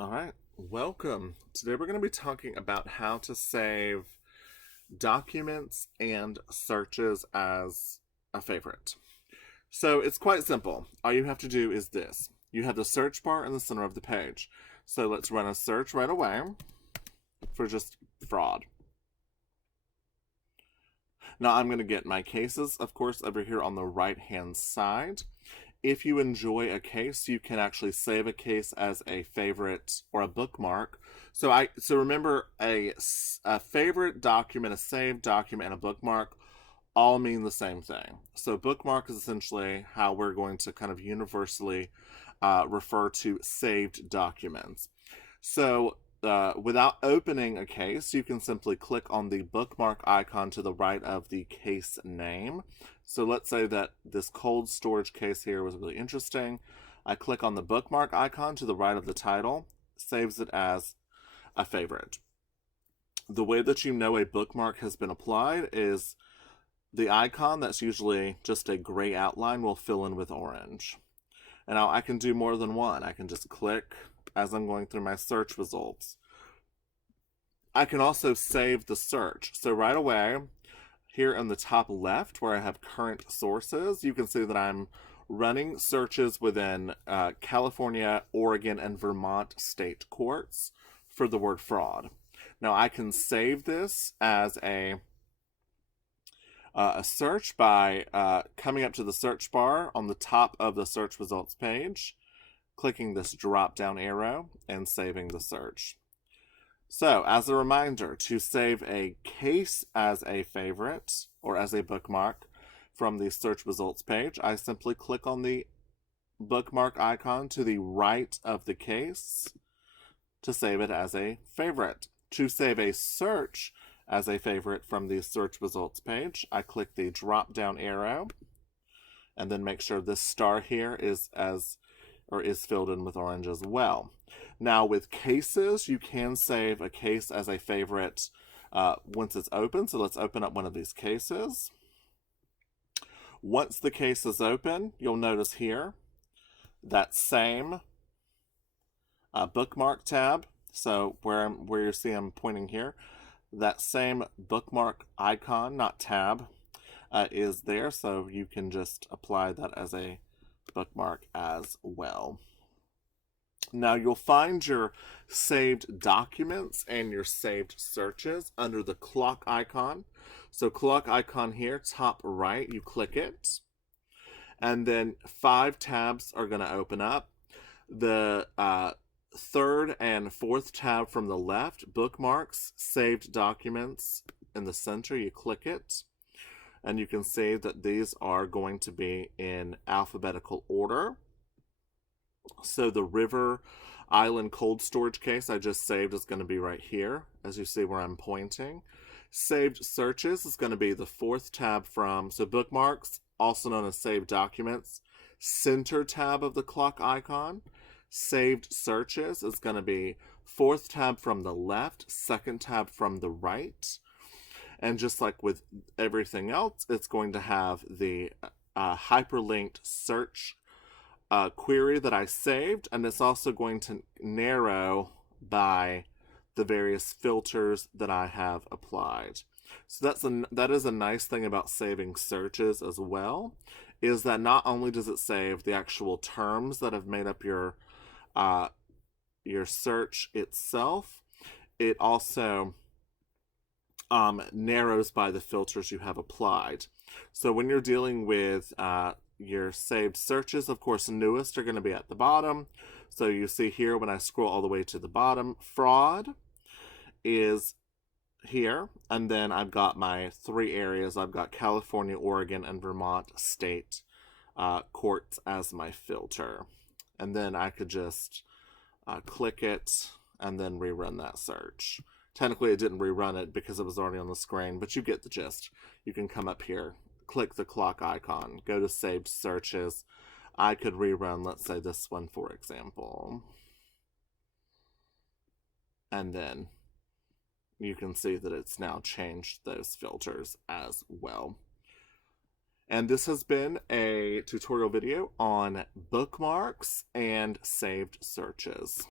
All right, welcome. Today we're going to be talking about how to save documents and searches as a favorite. So it's quite simple. All you have to do is this. You have the search bar in the center of the page. So let's run a search right away for just fraud. Now I'm going to get my cases, of course, over here on the right-hand side. If you enjoy a case, you can actually save a case as a favorite or a bookmark. So remember, a favorite document, a saved document, and a bookmark all mean the same thing. So bookmark is essentially how we're going to kind of universally refer to saved documents. So without opening a case, you can simply click on the bookmark icon to the right of the case name. So let's say that this cold storage case here was really interesting. I click on the bookmark icon to the right of the title, saves it as a favorite. The way that you know a bookmark has been applied is the icon, that's usually just a gray outline, will fill in with orange. And now I can do more than one. I can just click as I'm going through my search results. I can also save the search. So right away, here in the top left where I have current sources, you can see that I'm running searches within California, Oregon, and Vermont state courts for the word fraud. Now I can save this as a search by coming up to the search bar on the top of the search results page, clicking this drop down arrow, and saving the search. So, as a reminder, to save a case as a favorite or as a bookmark from the search results page, I simply click on the bookmark icon to the right of the case to save it as a favorite. To save a search as a favorite from the search results page, I click the drop down arrow and then make sure this star here is filled in with orange as well. Now with cases, you can save a case as a favorite once it's open. So let's open up one of these cases. Once the case is open, you'll notice here that same bookmark tab. So where you see I'm pointing here, that same bookmark icon, not tab, is there. So you can just apply that as a bookmark as well. Now you'll find your saved documents and your saved searches under the clock icon. So clock icon here, top right, you click it. And then 5 tabs are going to open up. The third and fourth tab from the left, bookmarks, saved documents in the center, you click it. And you can see that these are going to be in alphabetical order. So the River Island cold storage case I just saved is going to be right here, as you see where I'm pointing. Saved searches is going to be the 4th tab from, so bookmarks, also known as saved documents, center tab of the clock icon. Saved searches is going to be 4th tab from the left, 2nd tab from the right. And just like with everything else, it's going to have the hyperlinked search query that I saved, and it's also going to narrow by the various filters that I have applied. So that is a nice thing about saving searches as well, is that not only does it save the actual terms that have made up your search itself, it also narrows by the filters you have applied. So when you're dealing with your saved searches, of course, newest are going to be at the bottom. So you see here when I scroll all the way to the bottom, fraud is here. And then I've got my 3 areas. I've got California, Oregon, and Vermont state courts as my filter. And then I could just click it and then rerun that search. Technically, it didn't rerun it because it was already on the screen, but you get the gist. You can come up here, click the clock icon, go to saved searches. I could rerun, let's say this one, for example. And then you can see that it's now changed those filters as well. And this has been a tutorial video on bookmarks and saved searches.